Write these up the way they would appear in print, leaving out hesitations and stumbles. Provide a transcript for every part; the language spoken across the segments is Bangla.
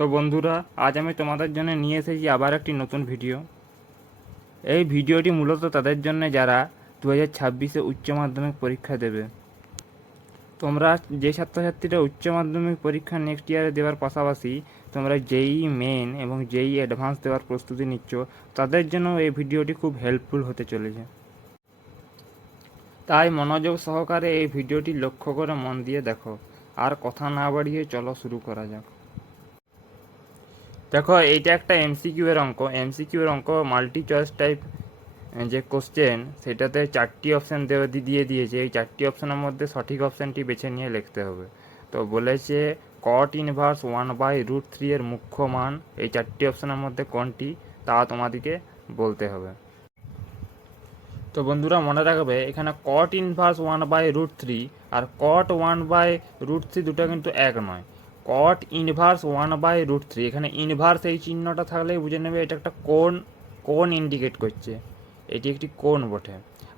তো বন্ধুরা, আজ আমি তোমাদের জন্য নিয়ে এসেছি আবার একটি নতুন ভিডিও। এই ভিডিওটি মূলত তাদের জন্য যারা 2026-এ উচ্চ মাধ্যমিক পরীক্ষা দেবে। তোমরা যে ছাত্রছাত্রীরা উচ্চ মাধ্যমিক পরীক্ষা নেক্সট ইয়ারে দেওয়ার পাশাপাশি তোমরা জেইই মেন এবং জেইই অ্যাডভান্স দেওয়ার প্রস্তুতি নিচ্ছ, তাদের জন্য এই ভিডিওটি খুব হেল্পফুল হতে চলেছে। তাই মনোযোগ সহকারে এই ভিডিওটি লক্ষ্য করে মন দিয়ে দেখো। আর কথা না বাড়িয়ে চলো শুরু করা যাক। দেখো, এইটা একটা এমসিকিউ এর অঙ্ক। এমসিকিউ এর অঙ্ক মাল্টি চয়েস টাইপ যে কোশ্চেন, সেটাতে 4টি অপশান দিয়ে দিয়েছে। এই 4টি অপশানের মধ্যে সঠিক অপশানটি বেছে নিয়ে লিখতে হবে। তো বলেছে কট ইনভার্স 1/√3 এর মুখ্য মান এই 4টি অপশানের মধ্যে কোনটি, তা তোমাদেরকে বলতে হবে। তো বন্ধুরা মনে রাখবে, এখানে কট ইনভার্স 1/√3 আর কট 1/√3 দুটো কিন্তু এক নয়। কট ইনভার্স 1/√3, এখানে ইনভার্স এই চিহ্নটা থাকলেই বুঝে নেবে এটা একটা কোণ ইন্ডিকেট করছে, এটি একটি কোণ বটে।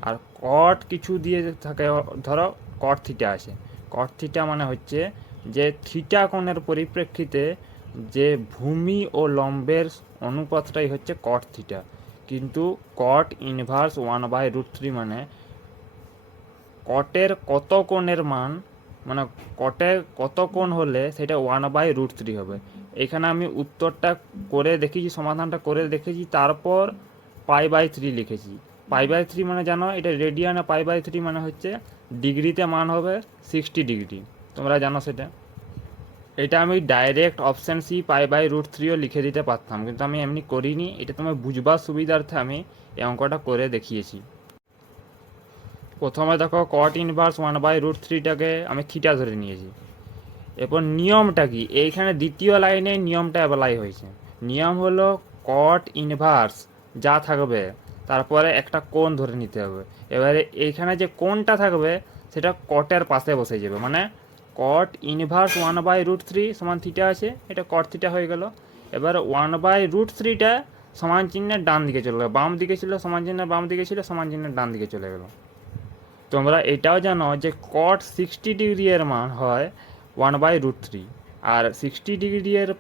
আর কট কিছু দিয়ে থাকে, ধরো কট থিটা আছে। কট থিটা মানে হচ্ছে যে থিটা কোণের পরিপ্রেক্ষিতে যে ভূমি ও লম্বের অনুপাতটাই হচ্ছে কট থিটা। কিন্তু কট ইনভার্স 1/√3 মানে কটের কত কোণের মান, মানে কটের কত কোণ হলে সেটা 1/√3 হবে। এখানে আমি উত্তরটা করে দেখেছি, সমাধানটা করে দেখেছি, তারপর π/3 লিখেছি। π/3 মানে জানো এটা রেডিয়ানে, π/3 মানে হচ্ছে ডিগ্রিতে মান হবে 60 ডিগ্রি, তোমরা জানো সেটা। এটা আমি ডাইরেক্ট অপশান সি π/√3ও লিখে দিতে পারতাম, কিন্তু আমি এমনি করিনি। এটা তোমার বুঝবার সুবিধার্থে আমি এই অঙ্কটা করে দেখিয়েছি। প্রথমে দেখো, কট ইনভার্স 1/√3টাকে আমি থিটা ধরে নিয়েছি। এরপর নিয়মটা কি, এইখানে দ্বিতীয় লাইনে নিয়মটা অ্যাপ্লাই হয়েছে। নিয়ম হলো কট ইনভার্স যা থাকবে তারপরে একটা কোণ ধরে নিতে হবে। এবারে এইখানে যে কোণটা থাকবে সেটা কটের পাশে বসে যাবে, মানে কট ইনভার্স 1/√3 সমান থিটা আছে, এটা কট থিটা হয়ে গেল। এবার 1/√3টা সমান চিহ্নের ডান দিকে চলে গেল, বাম দিকে ছিল সমান চিহ্নের বাম দিকে ছিল, সমান চিহ্নের ডান দিকে চলে গেল। তোমরা এটাও জানো যে কট 60 ডিগ্রি এর মান হয় 1/√3, আর 60 ডিগ্রি এর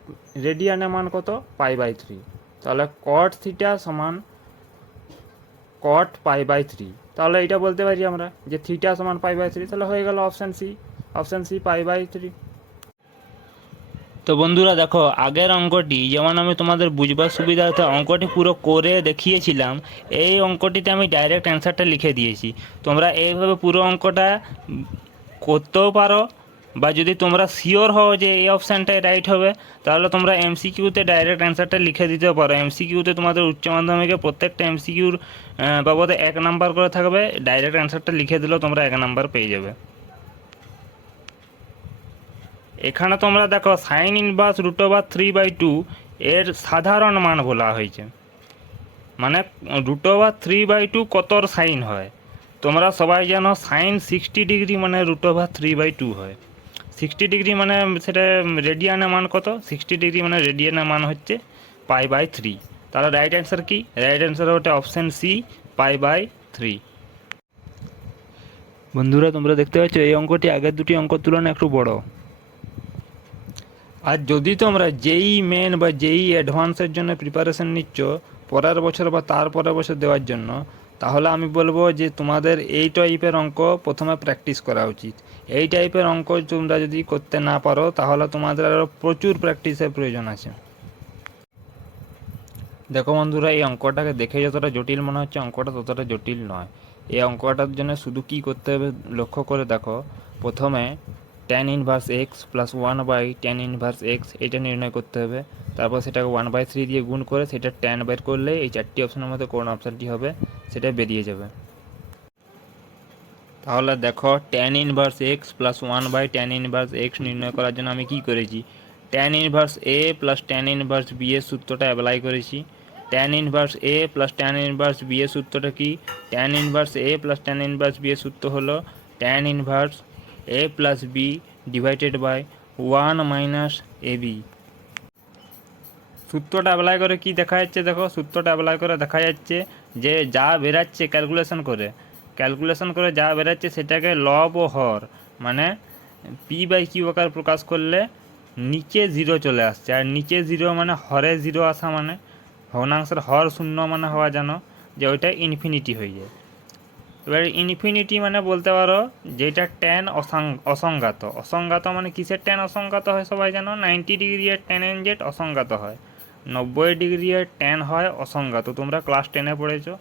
রেডিয়ানের মান কত, π/3। তাহলে কট থিটা সমান কট π/3। তাহলে এটা বলতে পারি আমরা যে থিটা সমান π/3। তাহলে হয়ে গেল অপশান সি, π/3। তো বন্ধুরা দেখো, আগের অঙ্কটি যেমন আমি তোমাদের বুঝবার সুবিধার্থে অঙ্কটি পুরো করে দেখিয়েছিলাম, এই অঙ্কটিতে আমি ডাইরেক্ট অ্যান্সারটা লিখে দিয়েছি। তোমরা এইভাবে পুরো অঙ্কটা করতেও পারো, বা যদি তোমরা শিওর হও যে এই অপশানটাই রাইট হবে, তাহলে তোমরা এমসিকিউতে ডাইরেক্ট অ্যান্সারটা লিখে দিতেও পারো। এমসিকিউতে তোমাদের উচ্চ মাধ্যমিকে প্রত্যেকটা এমসিকিউর বাবদে 1 নাম্বার করে থাকবে, ডাইরেক্ট অ্যান্সারটা লিখে দিলেও তোমরা 1 নাম্বার পেয়ে যাবে। এখানে তোমরা দেখো সাইন ইনভার্স √3/2 এর সাধারণ মান বলা হয়েছে, মানে √3/2 কতর সাইন হয়। তোমরা সবাই জানো সাইন 60 ডিগ্রি মানে √3/2 হয়। 60 ডিগ্রি মানে সেটা রেডিয়ানের মান কত, 60 ডিগ্রি মানে রেডিয়ানের মান হচ্ছে π/3। তাহলে রাইট অ্যান্সার কি, রাইট অ্যান্সার ওটা অপশান সি, π/3। বন্ধুরা তোমরা দেখতে পাচ্ছ এই অঙ্কটি আগের দুটি অঙ্কের তুলনায় একটু বড়। আর যদি তোমরা জেইই মেন বা জেইই অ্যাডভান্সের জন্য প্রিপারেশন নিচ্ছ পরের বছর বা তার পরের বছর দেওয়ার জন্য, তাহলে আমি বলবো যে তোমাদের এই টাইপের অঙ্ক প্রথমে প্র্যাকটিস করা উচিত। এই টাইপের অঙ্ক তোমরা যদি করতে না পারো, তাহলে তোমাদের আরও প্রচুর প্র্যাকটিসের প্রয়োজন আছে। দেখো বন্ধুরা, এই অঙ্কটাকে দেখে যতটা জটিল মনে হচ্ছে, অঙ্কটা ততটা জটিল নয়। এই অঙ্কটার জন্য শুধু কী করতে হবে লক্ষ্য করে দেখো। প্রথমে tan inverse X plus 1/tan inverse x এটা নির্ণয় করতে হবে। তারপর সেটাকে 1/3 দিয়ে গুণ করে সেটা tan বের করলে এই 4টি অপশানের মধ্যে কোন অপশানটি হবে সেটা বেরিয়ে যাবে। তাহলে দেখো, tan inverse X plus 1/tan inverse X নির্ণয় করার জন্য আমি কি করেছি, tan inverse A plus tan inverse B এর সূত্রটা অ্যাপ্লাই করেছি। tan inverse A plus tan inverse B এর সূত্রটা কি, tan inverse A plus tan inverse B এর সূত্র হলো tan inverse A plus B divided by 1 minus A B. সূত্রটা অ্যাপ্লাই করে কি দেখা যাচ্ছে, দেখো সূত্রটা অ্যাপ্লাই করে দেখা যাচ্ছে যে যা বেরাচ্ছে ক্যালকুলেশন করে যা বেরাচ্ছে সেটাকে লব ও হর, মানে পি/কিউ আকার প্রকাশ করলে নিচে জিরো চলে আসছে, আর নিচে জিরো মানে হরে জিরো আসা মানে ভগ্নাংশের হর শূন্য মানে হওয়া জানো যে ওইটা ইনফিনিটি হয়ে যায়। এবার ইনফিনিটি মানে বলতে পারো যেটা ট্যান অসংজ্ঞাত। অসংজ্ঞাত মানে কিসের ট্যান অসংজ্ঞাত হয় সবাই জানো? 90 ডিগ্রি এর ট্যান এনজেড অসংজ্ঞাত হয়, 90 ডিগ্রি এর ট্যান হয় অসংজ্ঞাত, তোমরা ক্লাস 10-এ পড়েছো।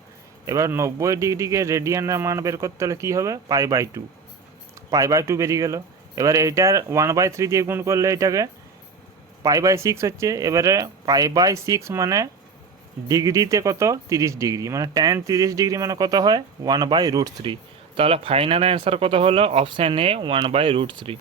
এবার 90 ডিগ্রিকে রেডিয়ানের মান বের করতে হলে কী হবে? পাই/2, পাই/2 বেরিয়ে গেল। এবার এইটার 1/3 দিয়ে গুণ করলে এটাকে পাই/6 হচ্ছে। এবারে পাই/6 মানে ডিগ্রিতে কত? 30 ডিগ্রি, মানে ট্যান 30 ডিগ্রি মানে কত হয়? 1/√3। তাহলে ফাইনাল অ্যান্সার কত হলো? Option A 1/√3।